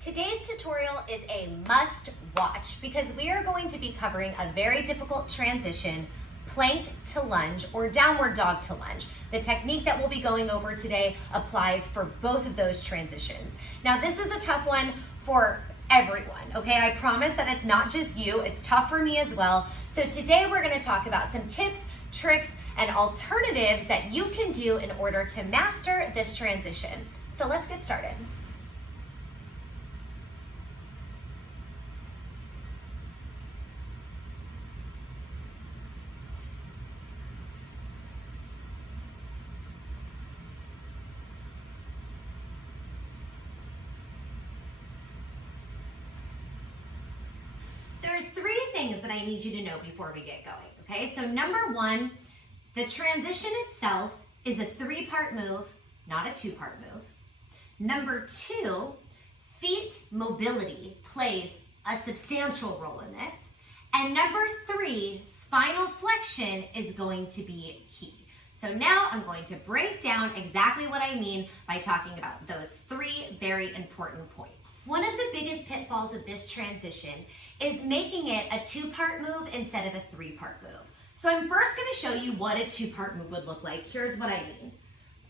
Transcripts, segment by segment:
Today's tutorial is a must watch because we are going to be covering a very difficult transition, plank to lunge or downward dog to lunge. The technique that we'll be going over today applies for both of those transitions. Now this is a tough one for everyone, okay? I promise that it's not just you, it's tough for me as well. So today we're gonna talk about some tips, tricks, and alternatives that you can do in order to master this transition. So let's get started. There are three things that I need you to know before we get going, okay? So number one, the transition itself is a three-part move, not a two-part move. Number two, feet mobility plays a substantial role in this. And number three, spinal flexion is going to be key. So now I'm going to break down exactly what I mean by talking about those three very important points. One of the biggest pitfalls of this transition is making it a two-part move instead of a three-part move. So I'm first going to show you what a two-part move would look like. Here's what I mean.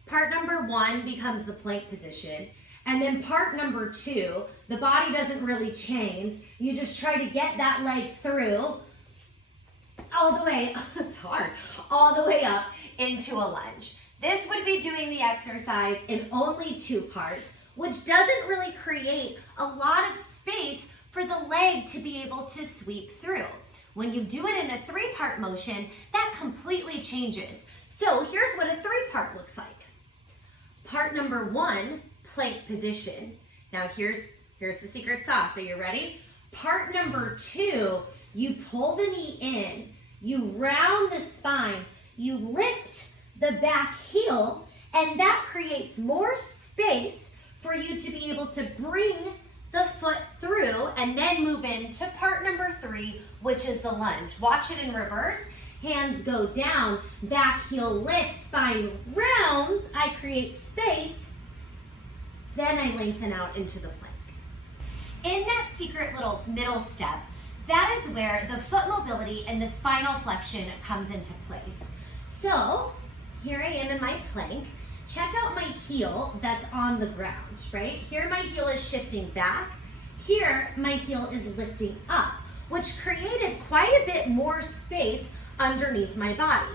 Part number one becomes the plank position, and then part number two, the body doesn't really change. You just try to get that leg through all the way, it's hard, all the way up into a lunge. This would be doing the exercise in only two parts, which doesn't really create a lot of space for the leg to be able to sweep through. When you do it in a three-part motion, that completely changes. So here's what a three-part looks like. Part number one, plank position. Now here's the secret sauce. Are you ready? Part number two, you pull the knee in, you round the spine, you lift the back heel, and that creates more space for you to be able to bring the foot through and then move into part number three, which is the lunge. Watch it in reverse. Hands go down, back heel lifts, spine rounds, I create space, then I lengthen out into the plank. In that secret little middle step, that is where the foot mobility and the spinal flexion comes into place. So here I am in my plank. Check out my heel that's on the ground, right? Here my heel is shifting back. Here my heel is lifting up, which created quite a bit more space underneath my body.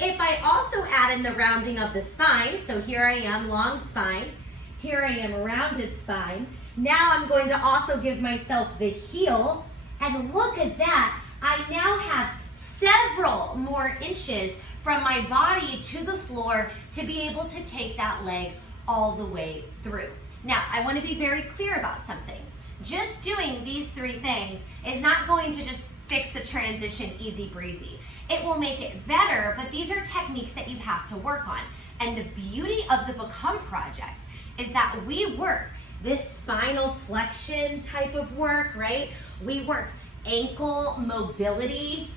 If I also add in the rounding of the spine, so here I am, long spine, here I am, rounded spine. Now I'm going to also give myself the heel, and look at that. I now have several more inches from my body to the floor to be able to take that leg all the way through. Now, I want to be very clear about something. Just doing these three things is not going to just fix the transition easy breezy. It will make it better, but these are techniques that you have to work on. And the beauty of the Become Project is that we work this spinal flexion type of work, right? We work ankle mobility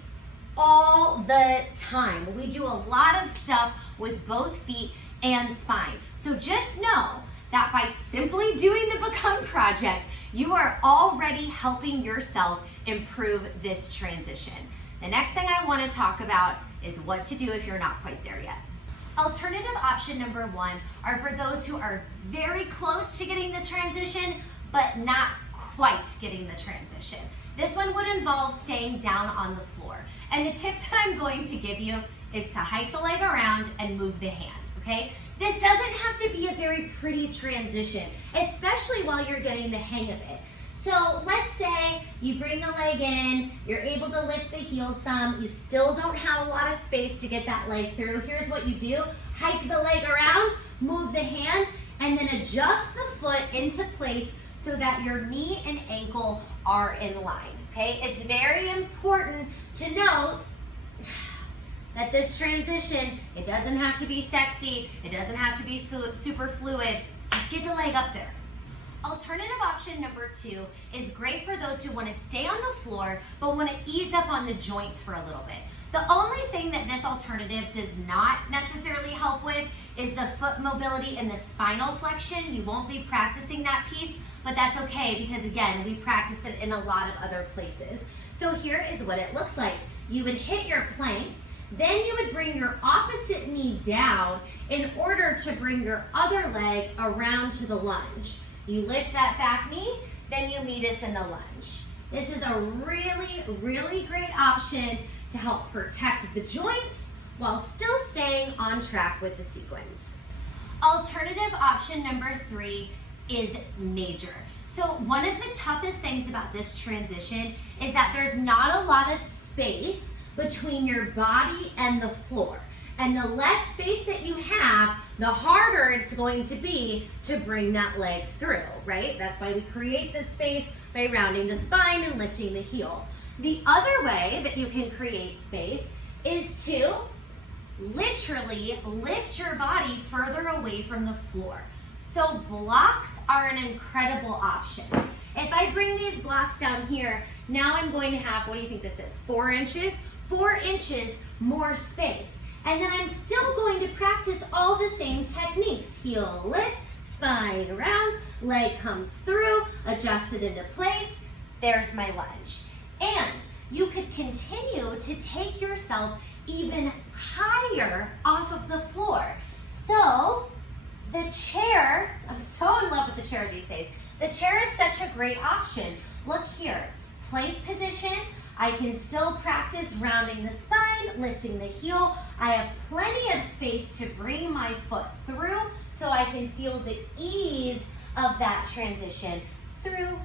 all the time. We do a lot of stuff with both feet and spine. So just know that by simply doing the Become Project, you are already helping yourself improve this transition. The next thing I want to talk about is what to do if you're not quite there yet. Alternative option number one are for those who are very close to getting the transition, but not quite getting the transition. This one would involve staying down on the floor. And the tip that I'm going to give you is to hike the leg around and move the hand, okay? This doesn't have to be a very pretty transition, especially while you're getting the hang of it. So let's say you bring the leg in, you're able to lift the heel some, you still don't have a lot of space to get that leg through. Here's what you do. Hike the leg around, move the hand, and then adjust the foot into place so that your knee and ankle are in line, okay? It's very important to note that this transition, it doesn't have to be sexy, it doesn't have to be super fluid, just get the leg up there. Alternative option number two is great for those who want to stay on the floor but want to ease up on the joints for a little bit. The only thing that this alternative does not necessarily help with is the foot mobility and the spinal flexion. You won't be practicing that piece, but that's okay because again, we practice it in a lot of other places. So here is what it looks like. You would hit your plank, then you would bring your opposite knee down in order to bring your other leg around to the lunge. You lift that back knee, then you meet us in the lunge. This is a really, really great option to help protect the joints while still staying on track with the sequence. Alternative option number 3 is major. So one of the toughest things about this transition is that there's not a lot of space between your body and the floor. And the less space that you have, the harder it's going to be to bring that leg through, right? That's why we create the space by rounding the spine and lifting the heel. The other way that you can create space is to literally lift your body further away from the floor. So blocks are an incredible option. If I bring these blocks down here, now I'm going to have, what do you think this is? 4 inches? 4 inches more space. And then I'm still going to practice all the same techniques. Heel lifts, spine rounds, leg comes through, adjust it into place. There's my lunge. And you could continue to take yourself even higher off of the floor. So the chair, I'm so in love with the chair these days. The chair is such a great option. Look here, plank position. I can still practice rounding the spine, lifting the heel. I have plenty of space to bring my foot through so I can feel the ease of that transition throughout.